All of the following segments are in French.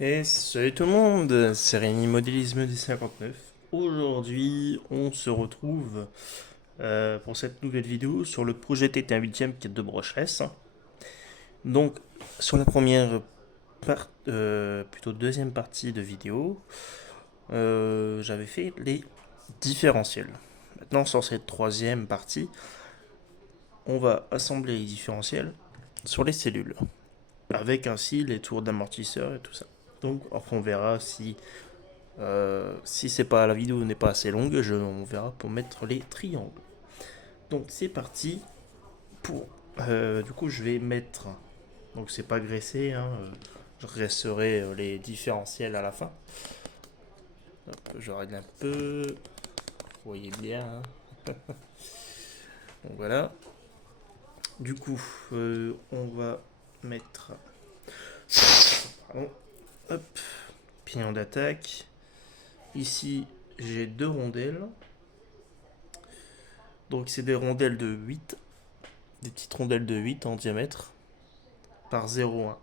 Et salut tout le monde, c'est Rémi Modélisme du 59. Aujourd'hui, on se retrouve pour cette nouvelle vidéo sur le projet TT1 8e qui est de brocheresse. Donc, sur la plutôt deuxième partie de vidéo, j'avais fait les différentiels. Maintenant, sur cette troisième partie, on va assembler les différentiels sur les cellules, avec ainsi les tours d'amortisseur et tout ça. Donc, on verra si c'est pas la vidéo n'est pas assez longue, on verra pour mettre les triangles. Donc c'est parti pour. Du coup, je vais mettre. Donc c'est pas graissé, hein, je graisserai les différentiels à la fin. Hop, je règle un peu. Vous voyez bien, hein. Donc voilà. Du coup, on va mettre. Pardon. Hop, pignon d'attaque. Ici, j'ai deux rondelles. Donc c'est des rondelles de 8, des petites rondelles de 8 en diamètre par 0,1.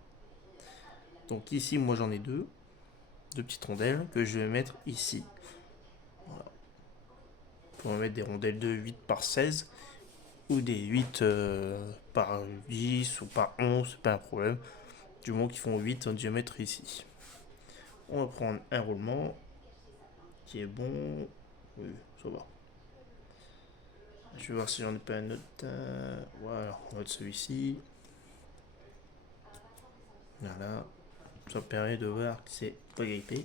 Donc ici, moi j'en ai deux petites rondelles que je vais mettre ici. Voilà. Pour mettre des rondelles de 8 par 16 ou des 8 par 10 ou par 11, c'est pas un problème. Du moment qu'ils font 8 en diamètre ici. On va prendre un roulement qui est bon. Oui, ça va. Je vais voir si j'en ai pas un autre. Voilà, on va de celui-ci. Voilà. Ça permet de voir que c'est pas grippé.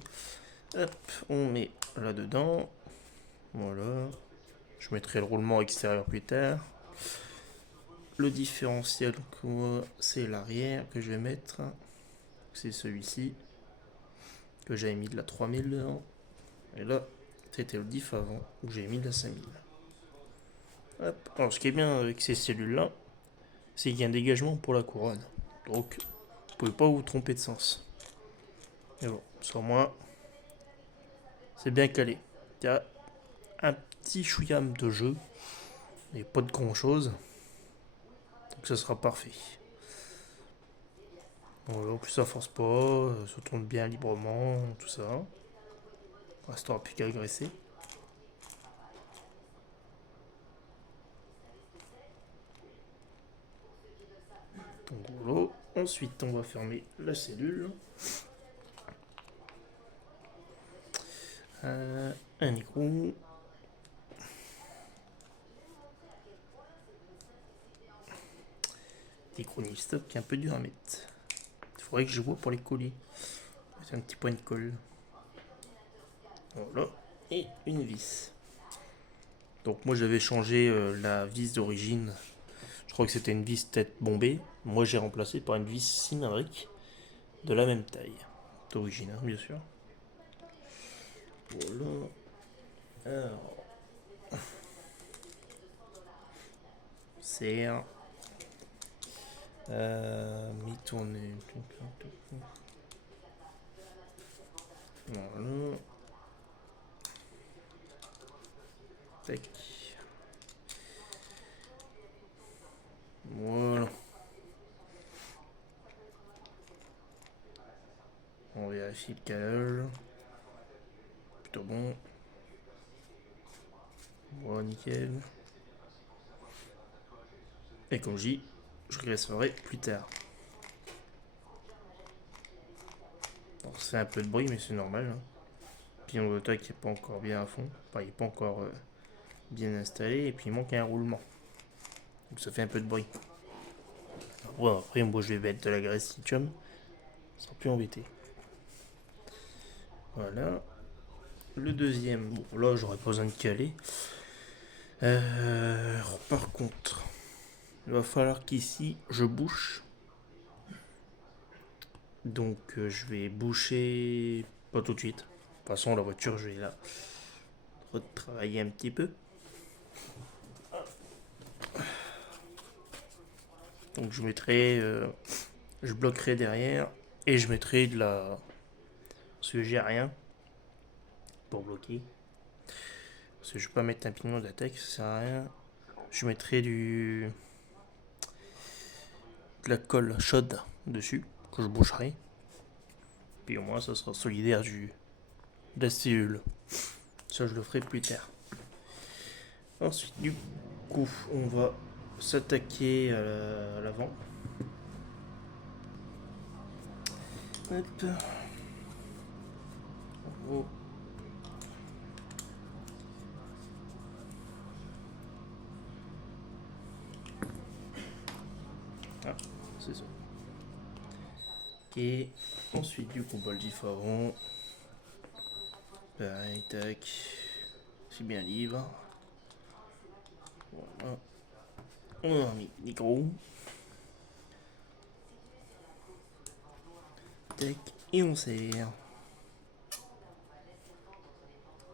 Hop, on met là-dedans. Voilà. Je mettrai le roulement extérieur plus tard. Le différentiel, c'est l'arrière que je vais mettre. C'est celui-ci. Que j'avais mis de la 3000 dedans. Et là, c'était le diff avant, où j'ai mis de la 5000. Hop. Alors, ce qui est bien avec ces cellules-là, c'est qu'il y a un dégagement pour la couronne. Donc, vous pouvez pas vous tromper de sens. Mais bon, sur moi, c'est bien calé. Il y a un petit chouïam de jeu, mais pas de grand chose. Donc, ça sera parfait. Voilà, en plus, ça force pas, ça tourne bien librement, tout ça. Il restera plus qu'à agresser. Donc voilà. Ensuite, on va fermer la cellule. Un écrou. Écrou stop qui est un peu dur à mettre. Il faudrait que je vois pour les coller. C'est un petit point de colle. Voilà. Et une vis. Donc moi j'avais changé la vis d'origine. Je crois que c'était une vis tête bombée. Moi j'ai remplacé par une vis cylindrique de la même taille. D'origine, hein, bien sûr. Voilà. Alors, serre. Mi-tournée. Voilà. Tac. Voilà. On vérifie le calage. Plutôt bon. Voilà, nickel. Et comme je dis, je graisserai plus tard. Alors, ça fait un peu de bruit, mais c'est normal, hein. Pignon d'attaque qui n'est pas encore bien à fond. Enfin, il n'est pas encore bien installé. Et puis il manque un roulement. Donc ça fait un peu de bruit. Bon, après, moi je vais mettre de la graisse lithium. Sans plus embêter. Voilà. Le deuxième, bon là j'aurais pas besoin de caler. Par contre, il va falloir qu'ici je bouche. Donc je vais boucher pas tout de suite. De toute façon la voiture je vais la retravailler un petit peu. Donc je mettrai, je bloquerai derrière et je mettrai de la, parce que j'ai rien pour bloquer. Parce que je vais pas mettre un pignon d'attaque, ça sert à rien. Je mettrai de la colle chaude dessus que je boucherai. Puis au moins ça sera solidaire de la cellule. Ça je le ferai plus tard. Ensuite du coup on va s'attaquer à l'avant. Hop. Oh. Ah, c'est ça. Ok. Ensuite du coup on va le diff avant. Pareil, tac. C'est bien libre. Voilà. On a mis micro. Tac. Et on serre.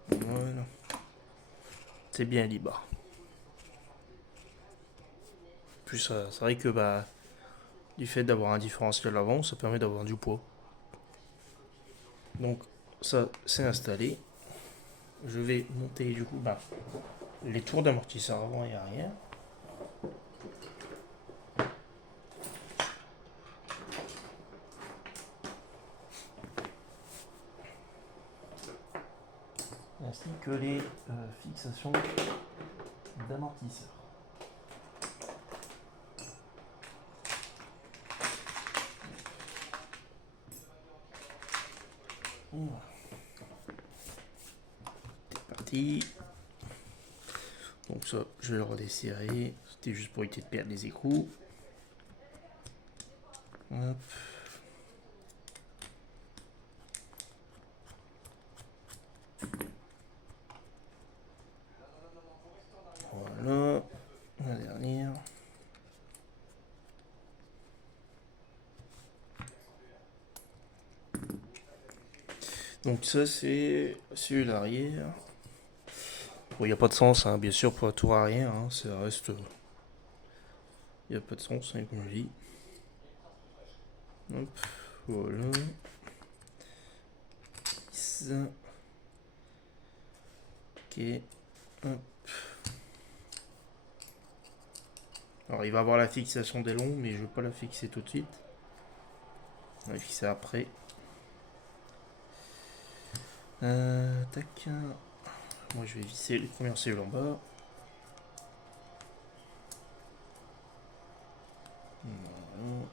Voilà. C'est bien libre. Plus c'est vrai que du fait d'avoir un différentiel avant, ça permet d'avoir du poids. Donc ça c'est installé. Je vais monter du coup les tours d'amortisseur avant et arrière. Ainsi que les fixations d'amortisseur. Voilà. C'est parti. Donc ça, je vais le redesserrer. C'était juste pour éviter de perdre les écrous. Hop. Voilà. La dernière. Donc ça c'est celui l'arrière. Bon, il n'y a pas de sens, hein, bien sûr, pour la tour arrière. Hein, ça reste... Il n'y a pas de sens, hein, comme je dis. Hop, voilà. Ça. Ok. Hop. Alors il va avoir la fixation des longs, mais je ne vais pas la fixer tout de suite. On va la fixer après. Tac. Moi je vais visser les premières cellules en bas. Voilà.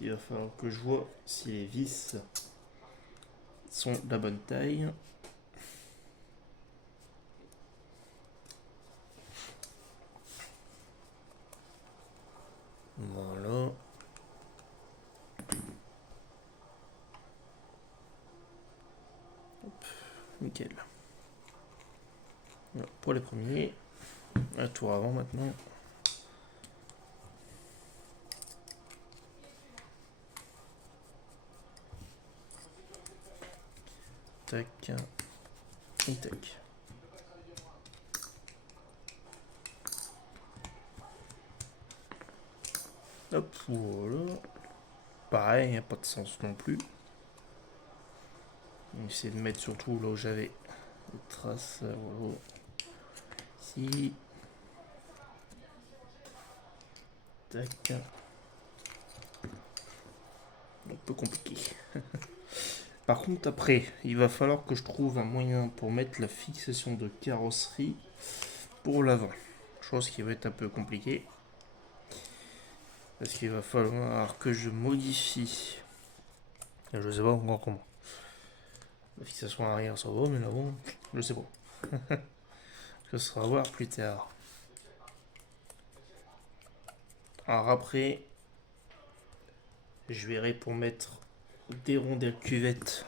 Il va falloir que je vois si les vis sont de la bonne taille. Voilà. Hop, nickel. Voilà, pour les premiers. Un tour avant maintenant. Tac. Et tac. Hop, voilà. Pareil, il n'y a pas de sens non plus. On va essayer de mettre surtout là où j'avais les traces. Voilà. Ici. Tac. Un peu compliqué. Par contre, après, il va falloir que je trouve un moyen pour mettre la fixation de carrosserie pour l'avant. Chose qui va être un peu compliquée. Parce qu'il va falloir que je modifie. Je ne sais pas encore comment. La fixation arrière, ça va, mais l'avant, je sais pas. Ce sera à voir plus tard. Alors après, je verrai pour mettre des rondelles cuvettes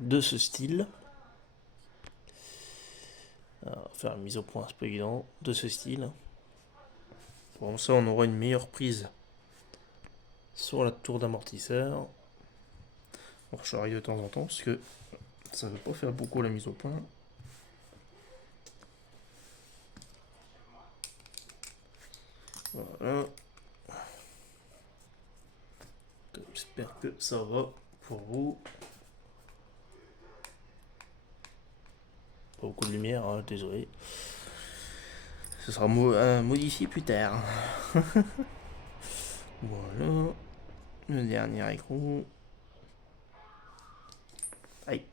de ce style. Alors, faire une mise au point, c'est pas évident. De ce style. Comme ça, on aura une meilleure prise sur la tour d'amortisseur. Alors, je arrive de temps en temps parce que ça ne veut pas faire beaucoup la mise au point. Voilà. J'espère que ça va pour vous. Pas beaucoup de lumière, hein, désolé. Ce sera modifié plus tard. Voilà. Le dernier écrou. Aïe.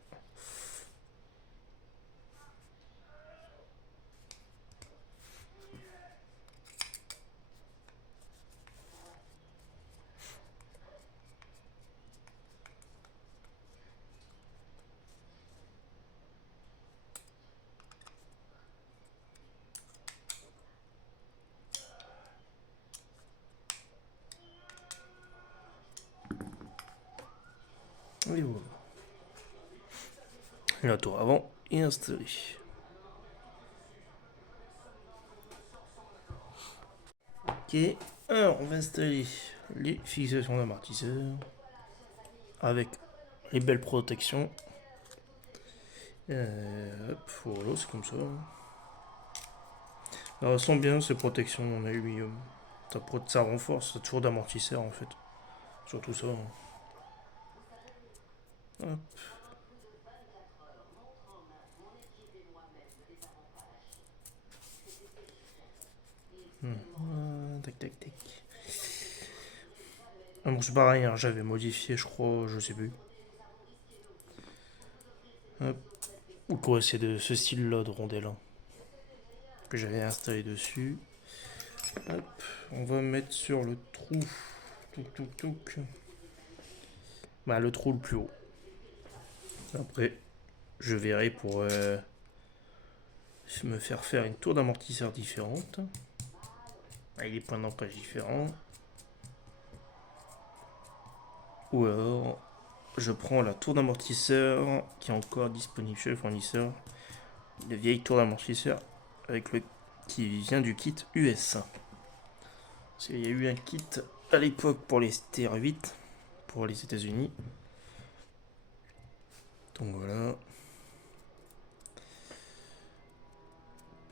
Et voilà. La tour avant est installée. Ok, alors on va installer les fixations d'amortisseurs avec les belles protections. Hop, voilà, c'est comme ça. Alors, elles sont bien ces protections en aluminium. Ça renforce, ça toujours d'amortisseur en fait. Surtout ça. Hop. Tac tac tac. Ah bon, c'est pareil, hein, j'avais modifié, je crois, je sais plus. Hop. Ou quoi, c'est de ce style-là de rondelle hein, que j'avais installé dessus. Hop, on va mettre sur le trou. Touc touc touc. Bah, le trou le plus haut. Après, je verrai pour me faire faire une tour d'amortisseur différente. Avec des points d'ancrage différents. Ou alors, je prends la tour d'amortisseur qui est encore disponible chez le fournisseur. La vieille tour d'amortisseur avec le qui vient du kit US. Parce qu'il y a eu un kit à l'époque pour les TR8 pour les États-Unis. Donc voilà.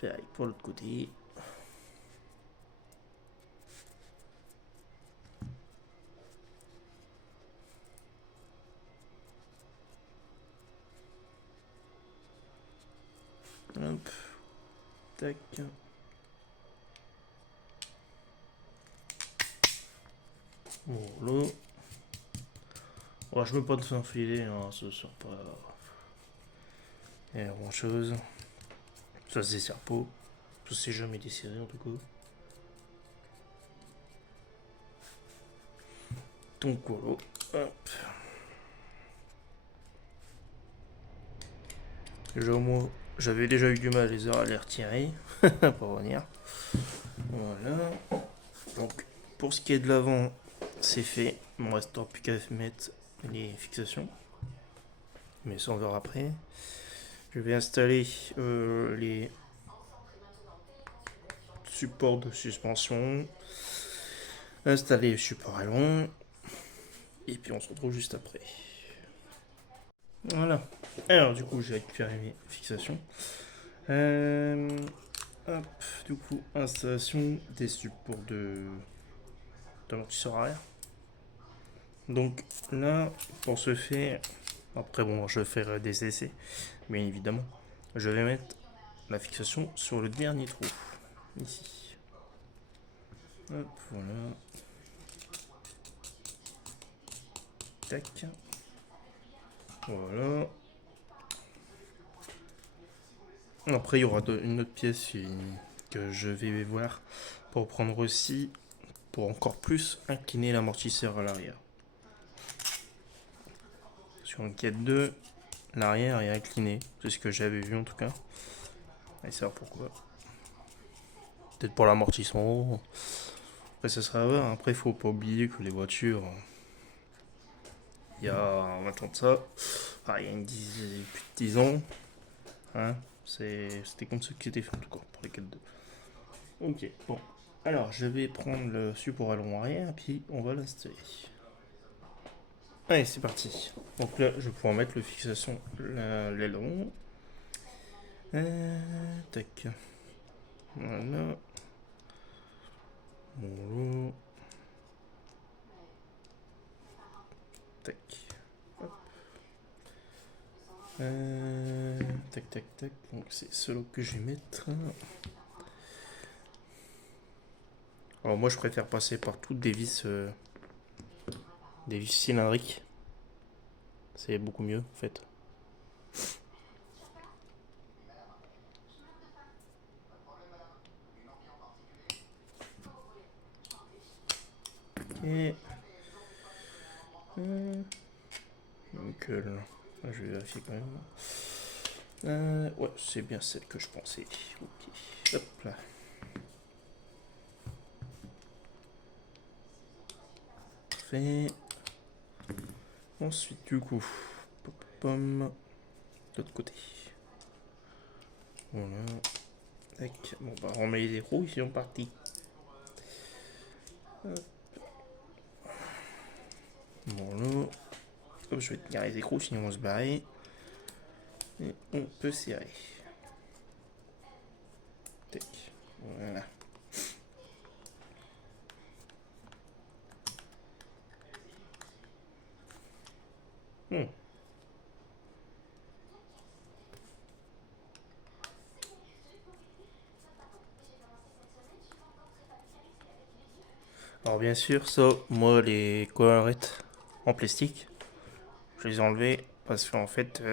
Pareil pour l'autre côté. Hop. Tac. Voilà. Ouais, je mets pas de fin filet, hein, ça sert pas à grand chose. Ça se dessert pas. Ça s'est jamais desserré en tout cas. Donc voilà. Hop. Déjà au moins, j'avais déjà eu du mal les heures à les retirer. Pour revenir. Voilà. Donc pour ce qui est de l'avant, c'est fait. Il ne me reste plus qu'à mettre les fixations. Mais ça on verra après. Je vais installer les supports de suspension. Installer le support allong. Et puis on se retrouve juste après. Voilà. Alors du coup j'ai récupéré mes fixations. Hop, du coup installation des supports d'amortisseur arrière. Donc là pour ce faire, après bon je vais faire des essais, bien évidemment, je vais mettre la fixation sur le dernier trou, ici. Hop, voilà. Tac. Voilà. Après, il y aura une autre pièce que je vais voir pour prendre aussi, pour encore plus incliner l'amortisseur à l'arrière. Sur une quête 2, l'arrière est incliné. C'est ce que j'avais vu en tout cas. Et ça pourquoi. Peut-être pour l'amortissement. Après, ça sera à voir. Après, il faut pas oublier que les voitures, il y a maintenant de ça, il y a plus de 10 ans, hein, c'était comme ça que c'était fait en tout cas pour les 4-2. Ok, bon. Alors, je vais prendre le support allong arrière, puis on va l'installer. Allez, c'est parti. Donc là, je vais pouvoir mettre le fixation l'aileron. Tac. Voilà. Voilà. Tac. Hop. Tac, tac, tac. Donc c'est cela que je vais mettre. Alors moi je préfère passer par toutes des vis des vis cylindriques. C'est beaucoup mieux en fait. Ok. Nickel. Je vais vérifier quand même. Ouais, c'est bien celle que je pensais. Ok. Hop là. Parfait. Ensuite, du coup, pom, de l'autre côté. Voilà. Tac. Bon, bah, on met les roues, ils sont partis. Voilà. Hop, je vais tenir les écrous, sinon on va se barrer. Et on peut serrer. Tac. Voilà. Hmm. Alors bien sûr, ça, moi, les collerettes en plastique, je les ai enlevées parce qu'en fait,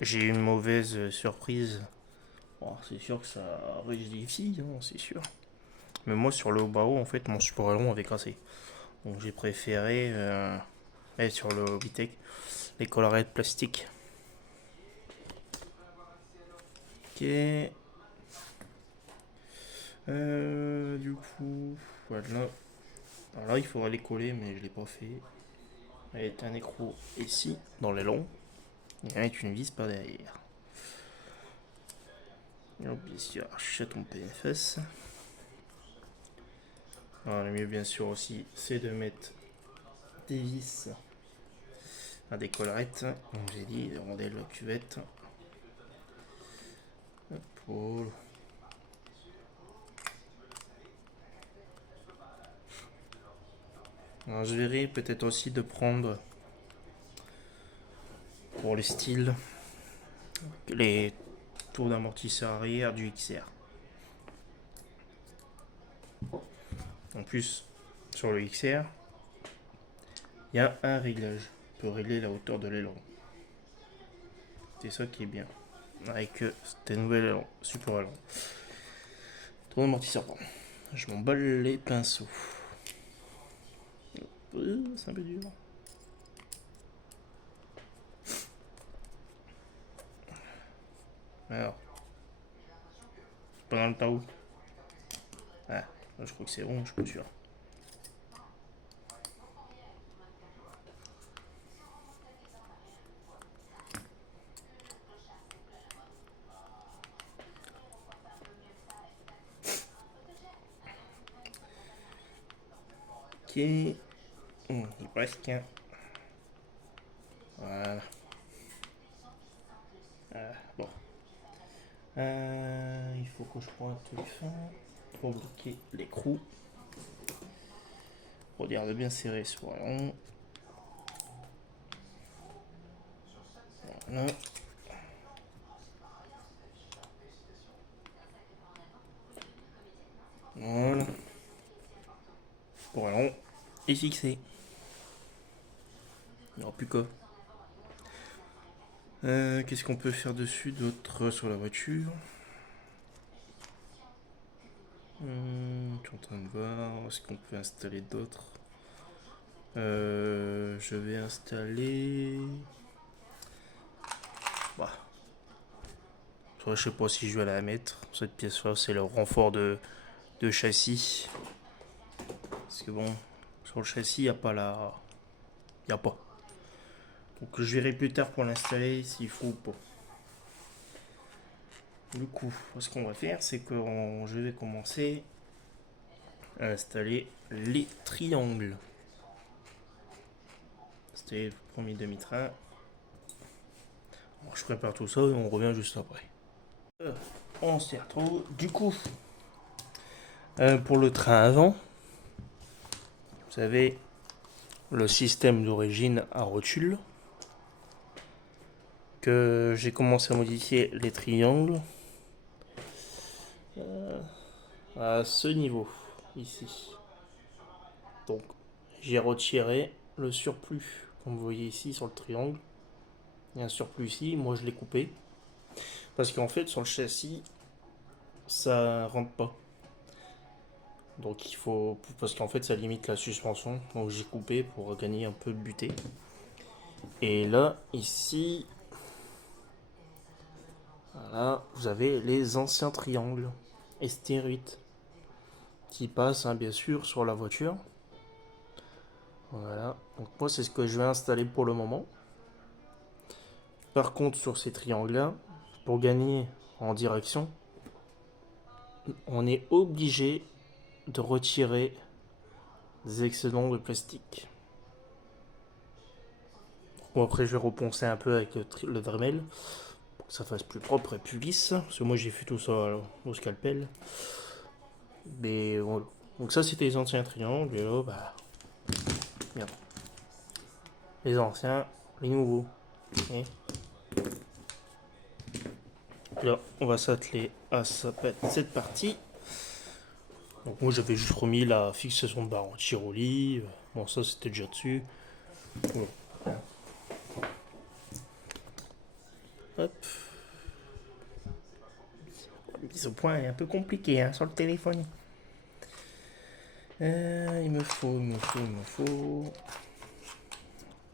j'ai eu une mauvaise surprise. Bon, c'est sûr que ça rigidifie, hein, c'est sûr. Mais moi, sur le haut en fait, mon support allong avait cassé. Donc j'ai préféré être sur le Hobbytech les collerettes plastiques. Ok. Du coup, voilà. Alors là, il faudrait les coller, mais je l'ai pas fait. Avec un écrou ici, dans les longs, et avec une vis par derrière. Alors, bien sûr, achète ton PFS. Alors, le mieux, bien sûr, aussi, c'est de mettre des vis à des collerettes. Comme j'ai dit, des rondelles cuvette. Pour... Alors, je verrai peut-être aussi de prendre pour le style les tours d'amortisseur arrière du XR. En plus, sur le XR, il y a un réglage. On peut régler la hauteur de l'aileron. C'est ça qui est bien. Avec cette nouvelle support aileron. Tour d'amortisseur, pardon. Je m'en bats les pinceaux. C'est un peu dur. Alors, pas dans le temps où. Ah, je crois que c'est bon, je suis pas sûr. Ok. Il presque. Voilà. Bon. Il faut que je pointe les fins pour bloquer l'écrou. Pour dire de bien serrer sur l'allon. Voilà. Voilà. Pour l'allon est fixé. Il n'y aura plus qu'à. Qu'est-ce qu'on peut faire dessus d'autre sur la voiture? Je suis en train de voir. Est-ce qu'on peut installer d'autres? Je vais installer. Bah. Je sais pas si je vais la mettre. Cette pièce-là, c'est le renfort de châssis. Parce que bon, sur le châssis, il n'y a pas la. Il n'y a pas. Donc je verrai plus tard pour l'installer s'il faut ou pas. Du coup, ce qu'on va faire, c'est que je vais commencer à installer les triangles. C'était le premier demi-train. Alors, je prépare tout ça et on revient juste après. On s'y retrouve. Du coup, pour le train avant, vous savez, le système d'origine à rotule, que j'ai commencé à modifier les triangles à ce niveau, ici. Donc, j'ai retiré le surplus. Comme vous voyez ici sur le triangle, il y a un surplus ici. Moi, je l'ai coupé. Parce qu'en fait, sur le châssis, ça rentre pas. Donc il faut... Parce qu'en fait, ça limite la suspension. Donc j'ai coupé pour gagner un peu de butée. Et là, ici... Voilà, vous avez les anciens triangles ST8 qui passent, hein, bien sûr, sur la voiture. Voilà, donc moi c'est ce que je vais installer pour le moment. Par contre, sur ces triangles-là, pour gagner en direction, on est obligé de retirer des excédents de plastique. Bon, après, je vais reponcer un peu avec le Dremel pour que ça fasse plus propre et plus lisse. Parce que moi, j'ai fait tout ça au scalpel. Mais voilà. Donc, ça, c'était les anciens triangles. Et là, bah. Merde. Les anciens, les nouveaux. Et là, on va s'atteler à cette partie. Donc moi j'avais juste remis la fixation de barre en Tiroli. Bon ça c'était déjà dessus. Bon. Hop. La mise au point est un peu compliquée hein, sur le téléphone. Il me faut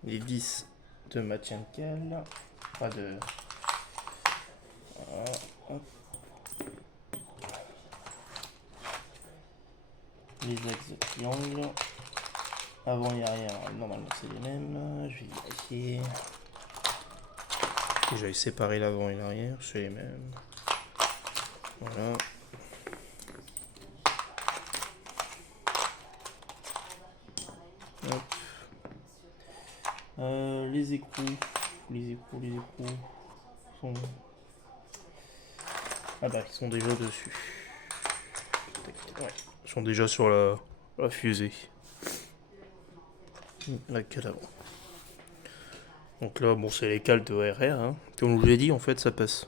les vis de maintien de cale. Pas de... Voilà, hop. Les axes de triangle. Avant et arrière, normalement c'est les mêmes. Je vais vérifier. J'avais séparé l'avant et l'arrière, c'est les mêmes. Voilà. Hop. Les écrous. Les écrous sont... Ah bah ils sont déjà dessus. Ouais, ils sont déjà sur la fusée. La cale avant. Donc là, bon, c'est les cales de RR. Hein. Comme je vous l'ai dit, en fait, ça passe.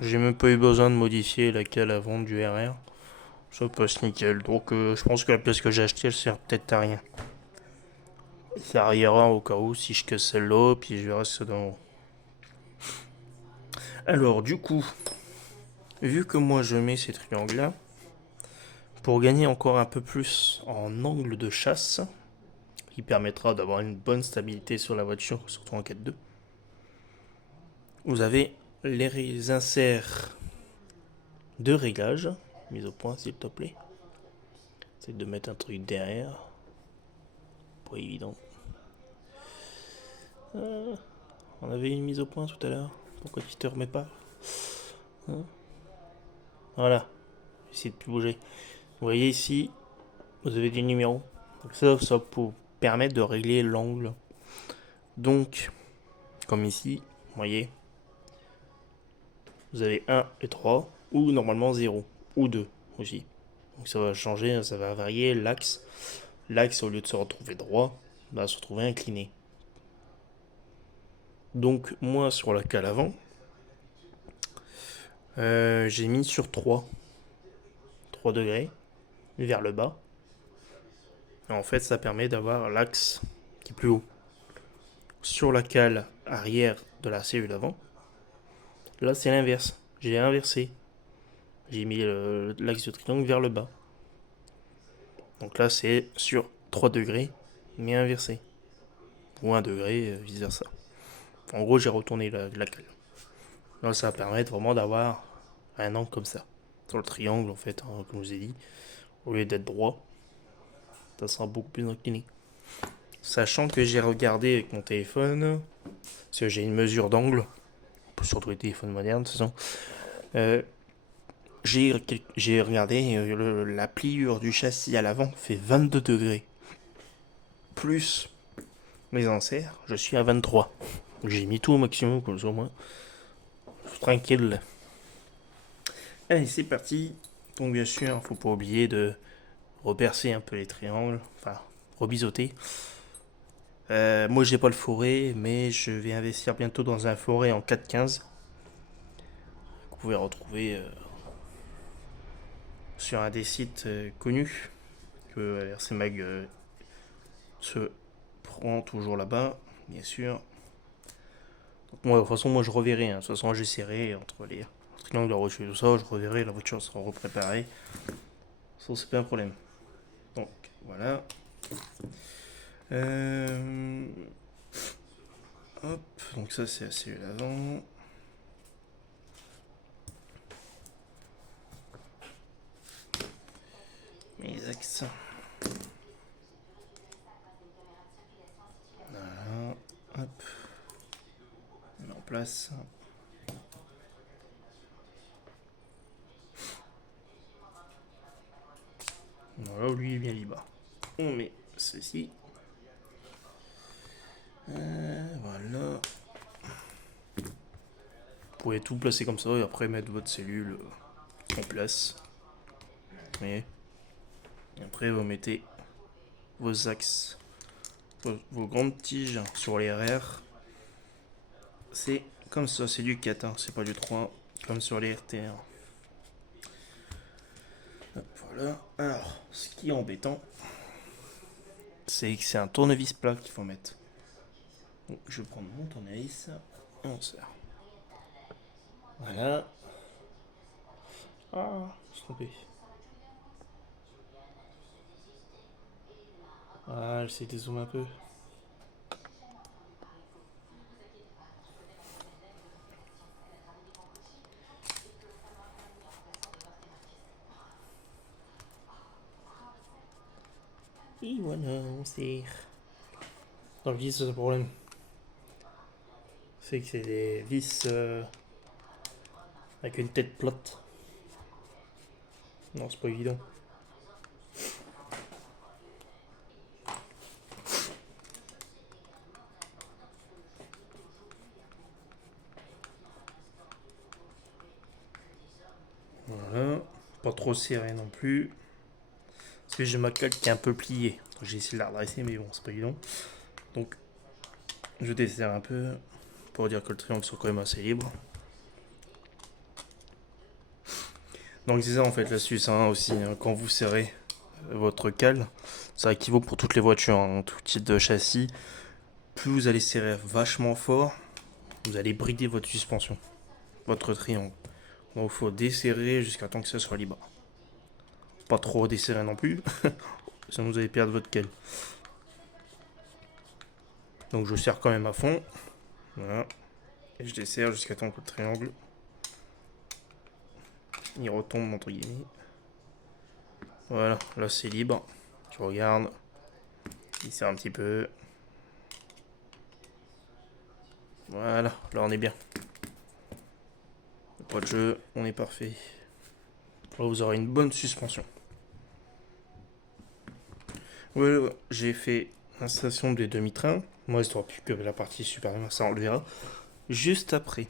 J'ai même pas eu besoin de modifier la cale avant du RR. Ça passe nickel. Donc je pense que la pièce que j'ai achetée, elle sert peut-être à rien. Ça arrivera au cas où si je casse celle-là, puis je verrai ce dans. Alors, du coup, vu que moi je mets ces triangles-là, pour gagner encore un peu plus en angle de chasse, qui permettra d'avoir une bonne stabilité sur la voiture, surtout en 4-2, vous avez les inserts de réglage, mise au point s'il te plaît. C'est de mettre un truc derrière. Pas évident. On avait une mise au point tout à l'heure. Pourquoi tu te remets pas hein? Voilà. Essayez de plus bouger. Vous voyez ici, vous avez des numéros. Donc ça pour permettre de régler l'angle. Donc, comme ici, vous voyez, vous avez 1 et 3, ou normalement 0, ou 2 aussi. Donc ça va changer, ça va varier l'axe. L'axe, au lieu de se retrouver droit, va se retrouver incliné. Donc moi, sur la cale avant, j'ai mis sur 3 degrés vers le bas. Et en fait, ça permet d'avoir l'axe qui est plus haut. Sur la cale arrière de la cellule avant, là c'est l'inverse. J'ai inversé. J'ai mis l'axe du triangle vers le bas. Donc là c'est sur 3 degrés, mais inversé. Ou 1 degré, vice versa. En gros, j'ai retourné la cale. Là, ça va permettre vraiment d'avoir un angle comme ça. Sur le triangle, en fait, hein, comme je vous ai dit. Au lieu d'être droit, ça sera beaucoup plus incliné. Sachant que j'ai regardé avec mon téléphone, parce que j'ai une mesure d'angle, surtout les téléphones modernes, de toute façon. J'ai regardé, la pliure du châssis à l'avant fait 22 degrés. Plus mes inserts, je suis à 23. J'ai mis tout au maximum, comme ça au moins. Je suis tranquille. Allez, c'est parti. Donc bien sûr, faut pas oublier de repercer un peu les triangles, enfin rebiseauter. Moi j'ai pas le forêt, mais je vais investir bientôt dans un forêt en 4.15. Vous pouvez retrouver sur un des sites connus que RC Mag se prend toujours là-bas, bien sûr. Donc, moi, de toute façon, moi je reverrai. De toute façon, j'essaierai entre les triangles de la voiture et tout ça, je reverrai, la voiture sera repréparée. Ça, c'est pas un problème. Donc, voilà. Hop, donc ça, c'est la cellule avant. Mes axes. Voilà, hop. On met en place. Voilà, lui est bien libre. On met ceci. Voilà. Vous pouvez tout placer comme ça et après mettre votre cellule en place. Et après vous mettez vos axes, vos grandes tiges sur les RR. C'est comme ça, c'est du 4, hein, c'est pas du 3, comme sur les RTR. Hop, voilà. Alors, ce qui est embêtant, c'est que c'est un tournevis plat qu'il faut mettre. Donc, je vais prendre mon tournevis et on serre. Voilà. Ah, je suis trompé. Ah, j'essaie de zoomer un peu. Et voilà, on serre. Dans le vis, c'est le problème. C'est que c'est des vis avec une tête plate. Non, c'est pas évident. Voilà. Pas trop serré non plus. Parce que j'ai ma coque qui est un peu pliée. J'ai essayé de la redresser, mais bon, c'est pas évident. Donc, je desserre un peu pour dire que le triangle soit quand même assez libre. Donc, c'est ça en fait l'astuce hein, aussi. Hein, quand vous serrez votre cale, ça équivaut pour toutes les voitures, hein, tout type de châssis. Plus vous allez serrer vachement fort, vous allez brider votre suspension, votre triangle. Donc, il faut desserrer jusqu'à temps que ça soit libre. Pas trop desserrer non plus, sinon vous allez perdre votre cale. Donc je serre quand même à fond. Voilà. Et je desserre jusqu'à temps que le triangle il retombe entre guillemets. Voilà, là c'est libre. Je regarde. Il serre un petit peu. Voilà, là on est bien. Pas de jeu, on est parfait. Là vous aurez une bonne suspension. Voilà, j'ai fait l'installation des demi-trains. Moi, il ne sera plus que la partie supérieure, ça on le verra juste après.